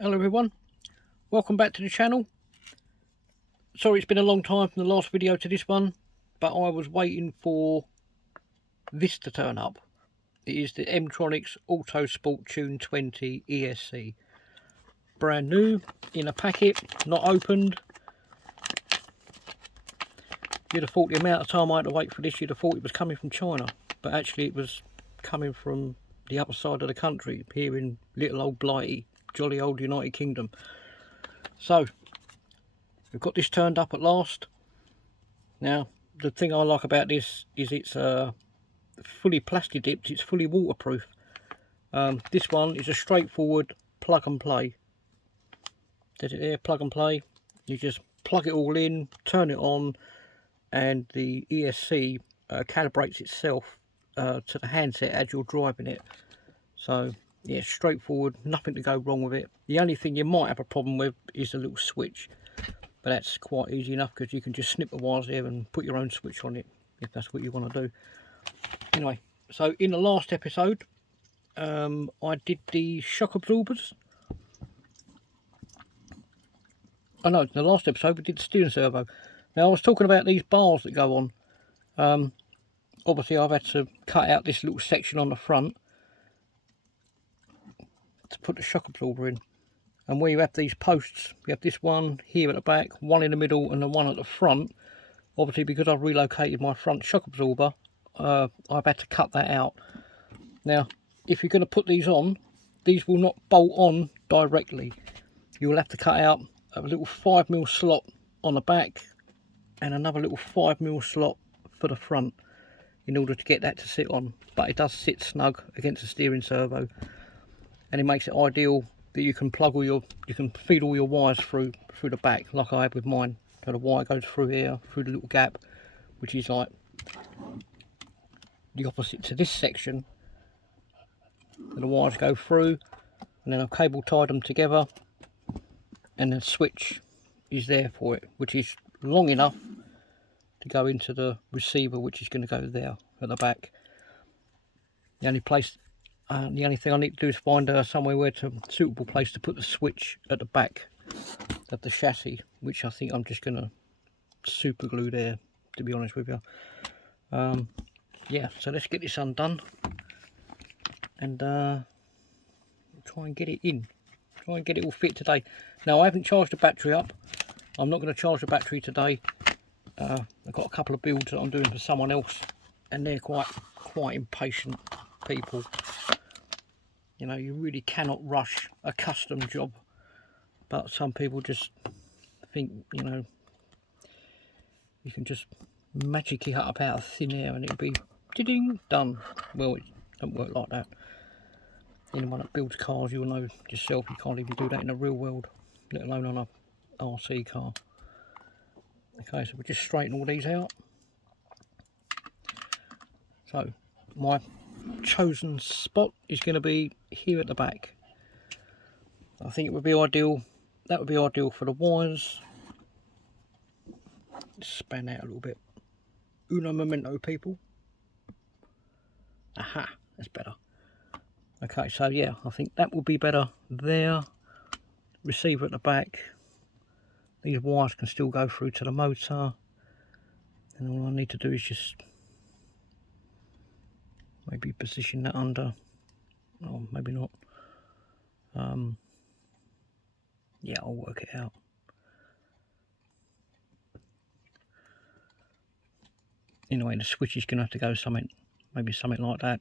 Hello everyone, welcome back to the channel. Sorry it's been a long time from the last video to this one, but I was waiting for this to turn up. It is the M-Tronics Auto Sport Tune 20 ESC. Brand new, in a packet, not opened. You'd have thought the amount of time I had to wait for this, you'd have thought it was coming from China, but actually it was coming from the other side of the country, here in little old blighty, jolly old United Kingdom. So we've got this turned up at last. Now the thing I like about this is it's fully plastic dipped, it's fully waterproof. This one is a straightforward plug and play. Did it there? Plug and play. You just plug it all in, turn it on, and the ESC calibrates itself to the handset as you're driving it. So yeah, straightforward, nothing to go wrong with it. The only thing you might have a problem with is the little switch, but that's quite easy enough because you can just snip the wires there and put your own switch on it if that's what you want to do. Anyway, so in the last episode I did the shock absorbers. Oh no, in the last episode we did the steering servo. Now I was talking about these bars that go on. Obviously I've had to cut out this little section on the front to put the shock absorber in. And where you have these posts, you have this one here at the back, one in the middle and the one at the front. Obviously because I've relocated my front shock absorber, I've had to cut that out. Now if you're going to put these on, these will not bolt on directly. You will have to cut out a little 5mm slot on the back and another little 5mm slot for the front in order to get that to sit on. But it does sit snug against the steering servo, and it makes it ideal that you can plug all your, you can feed all your wires through the back like I have with mine. So the wire goes through here, through the little gap, which is like the opposite to this section. And the wires go through, and then I've cable tied them together, and the switch is there for it, which is long enough to go into the receiver, which is going to go there at the back. The only thing I need to do is find somewhere where to suitable place to put the switch at the back of the chassis, which I think I'm just going to super glue there, to be honest with you. Yeah, so let's get this undone and try and get it in. Try and get it all fit today. Now I haven't charged the battery up. I'm not going to charge the battery today. I've got a couple of builds that I'm doing for someone else, and they're quite impatient people. You know, you really cannot rush a custom job, but some people just think, you know, you can just magic it up out of thin air and it'll be ding done. Well, it don't work like that. Anyone that builds cars, you'll know yourself, you can't even do that in the real world, let alone on a RC car. Okay, so we'll just straighten all these out. So my chosen spot is going to be here at the back. I think it would be ideal, that would be ideal for the wires. Span out a little bit. Uno momento, people. Aha, that's better. Okay, so yeah, I think that will be better there. Receiver at the back. These wires can still go through to the motor, and all I need to do is just maybe position that under, or maybe not. Yeah, I'll work it out. Anyway, the switch is going to have to go something, maybe something like that.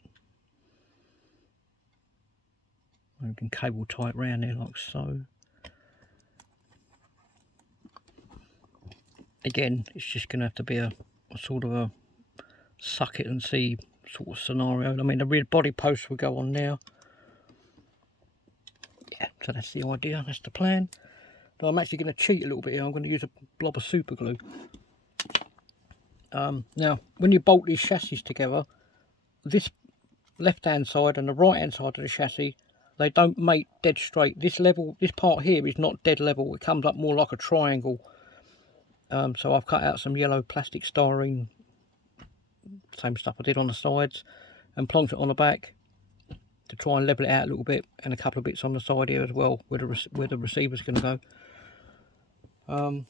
We can cable tie it round there like so. Again, it's just going to have to be a sort of a suck it and see sort of scenario. I mean, the rear body post will go on now. Yeah, so that's the idea, that's the plan. But I'm actually going to cheat a little bit here. I'm going to use a blob of super glue. Now, when you bolt these chassis together, this left hand side and the right hand side of the chassis, they don't mate dead straight. This level, this part here is not dead level. It comes up more like a triangle. So I've cut out some yellow plastic styrene, same stuff I did on the sides, and plonked it on the back. to try and level it out a little bit, and a couple of bits on the side here as well where the receiver's going to go. So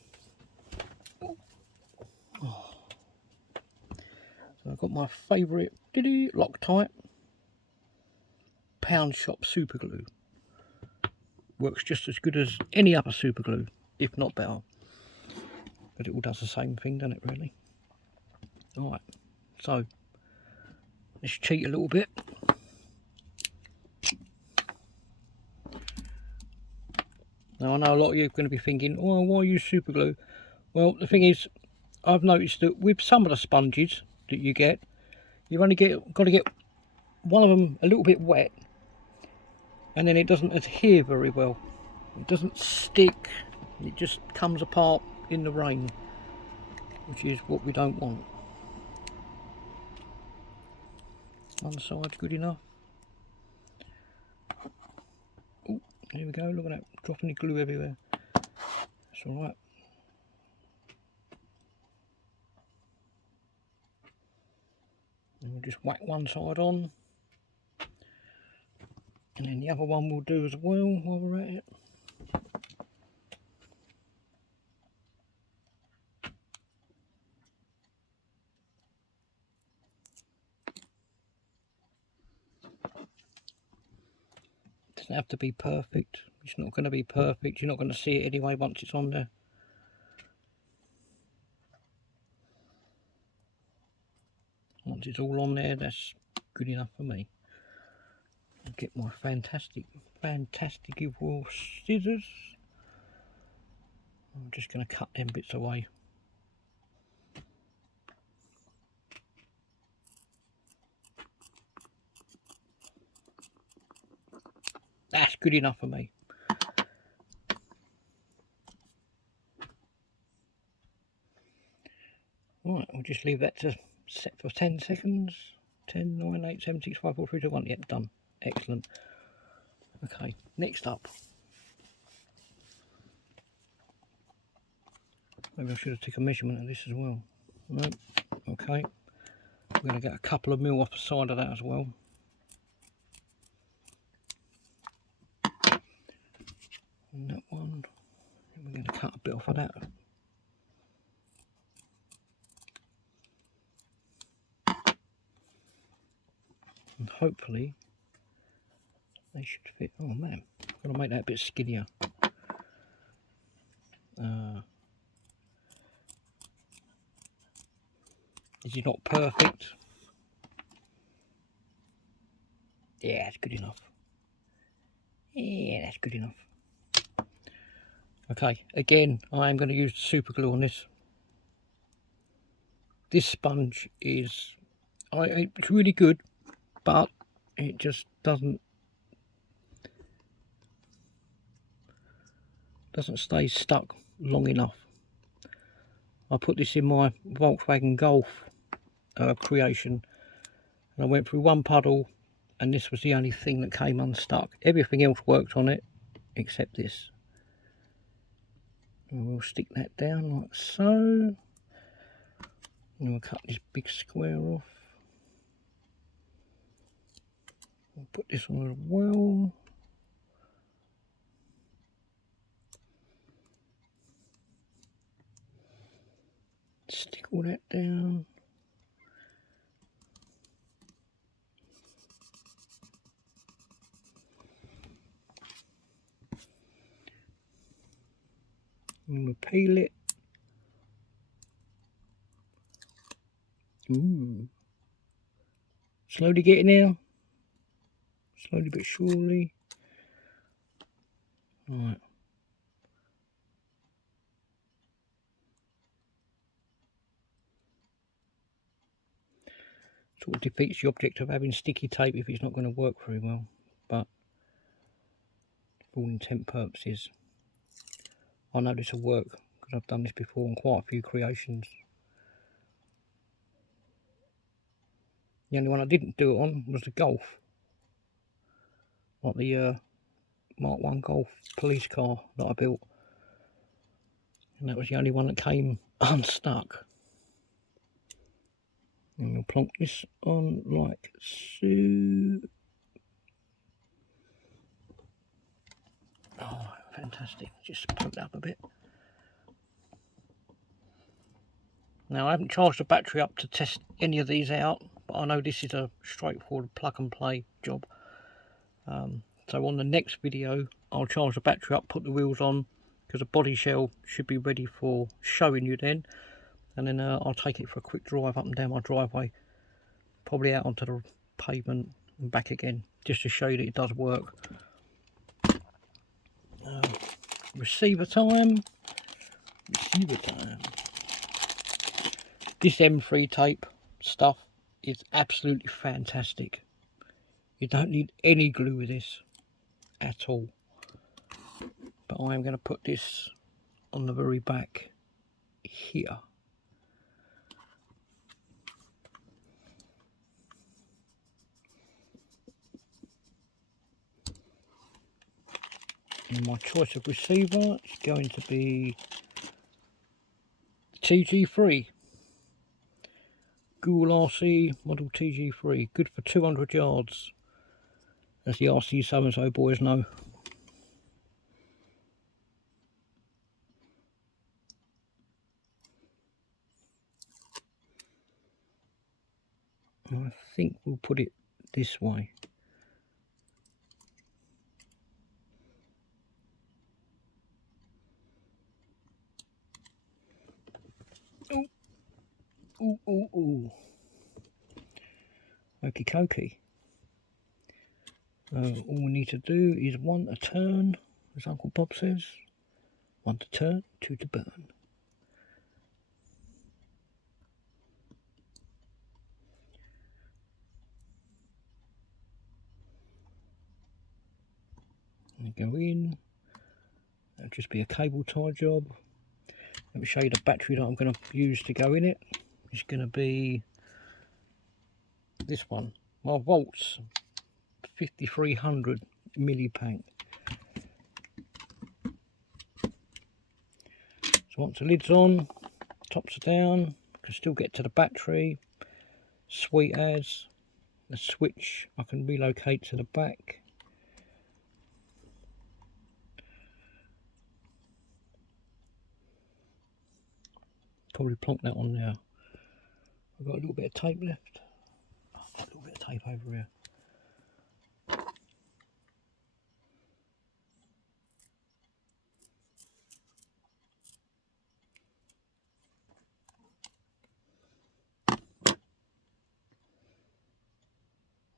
I've got my favourite Loctite pound shop super glue. Works just as good as any other super glue, if not better. But it all does the same thing, doesn't it, really? Alright, so let's cheat a little bit. Now I know a lot of you are going to be thinking, oh, why use super glue? Well, the thing is, I've noticed that with some of the sponges that you get, you've only got to get one of them a little bit wet, and then it doesn't adhere very well. It doesn't stick, it just comes apart in the rain, which is what we don't want. One side's good enough. Oh, there we go, look at that, dropping the glue everywhere. That's alright. And we'll just whack one side on, and then the other one will do as well while we're at it. Doesn't have to be perfect. It's not going to be perfect. You're not going to see it anyway once it's on there. Once it's all on there, that's good enough for me. I'll get my fantastic evil scissors. I'm just going to cut them bits away. That's good enough for me. Right, we'll just leave that to set for 10 seconds. 10, 9, 8, 7, 6, 5, 4, 3, 2, 1. Yep, done. Excellent. Okay, next up. Maybe I should have taken a measurement of this as well. Right, okay. We're going to get a couple of mil off the side of that as well. And that one. And we're going to cut a bit off of that. And hopefully they should fit. Oh man, I've got to make that a bit skinnier. This is not perfect. Yeah, that's good enough. Yeah, that's good enough. Okay, again, I am going to use super glue on this. This sponge is, it's really good, but it just doesn't stay stuck long enough. I put this in my Volkswagen Golf creation, and I went through one puddle, and this was the only thing that came unstuck. Everything else worked on it except this. And we'll stick that down like so, and we'll cut this big square off. We'll put this on as well. Stick all that down. And we'll peel it. Ooh. Slowly getting there. Slowly but surely. Right. Sort of defeats the object of having sticky tape if it's not going to work very well. But for all intent purposes, I know this will work because I've done this before on quite a few creations. The only one I didn't do it on was the Golf, like the Mark 1 Golf police car that I built, and that was the only one that came unstuck. And we'll plonk this on like so. fantastic. Just put it up a bit. Now I haven't charged the battery up to test any of these out, but I know this is a straightforward plug and play job. So on the next video I'll charge the battery up, put the wheels on, because the body shell should be ready for showing you then, and then I'll take it for a quick drive up and down my driveway, probably out onto the pavement and back again, just to show you that it does work. Receiver time. This M3 tape stuff is absolutely fantastic. You don't need any glue with this at all. But I am going to put this on the very back here. And my choice of receiver is going to be TG3. Google RC model TG3. Good for 200 yards, as the RC so-and-so boys know. I think we'll put it this way. Ooh. Okie dokie. All we need to do is 1 a turn, as Uncle Bob says. 1 to turn, 2 to burn. And go in. That'll just be a cable tie job. Let me show you the battery that I'm going to use to go in it. It's going to be this one. My Volts 5300 millipank. So once the lid's on, tops are down, can still get to the battery. Sweet as. The switch I can relocate to the back. Probably plonk that on now. I've got a little bit of tape left. Oh, I've got a little bit of tape over here.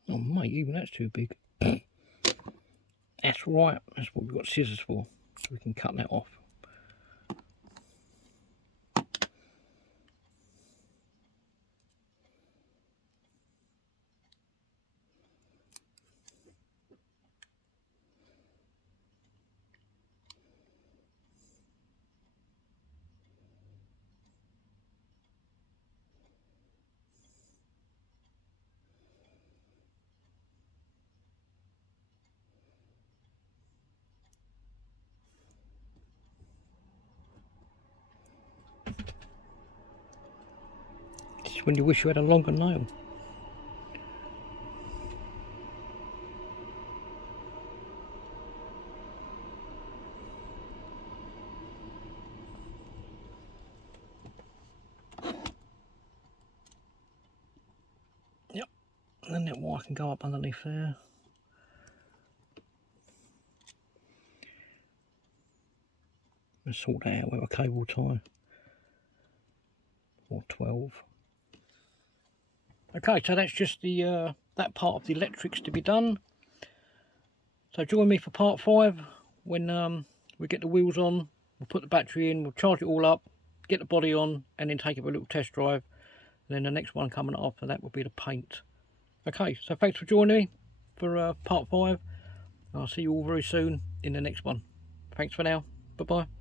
Oh mate, even that's too big. That's right, that's what we've got scissors for, so we can cut that off. It's when you wish you had a longer nail. Yep, and then that wire can go up underneath there. And sort that out with a cable tie. Or 12. Okay, so that's just the that part of the electrics to be done. So join me for part 5 when we get the wheels on. We'll put the battery in, we'll charge it all up, get the body on, and then take it for a little test drive. And then the next one coming after that will be the paint. Okay, so thanks for joining me for part 5. I'll see you all very soon in the next one. Thanks for now. Bye bye.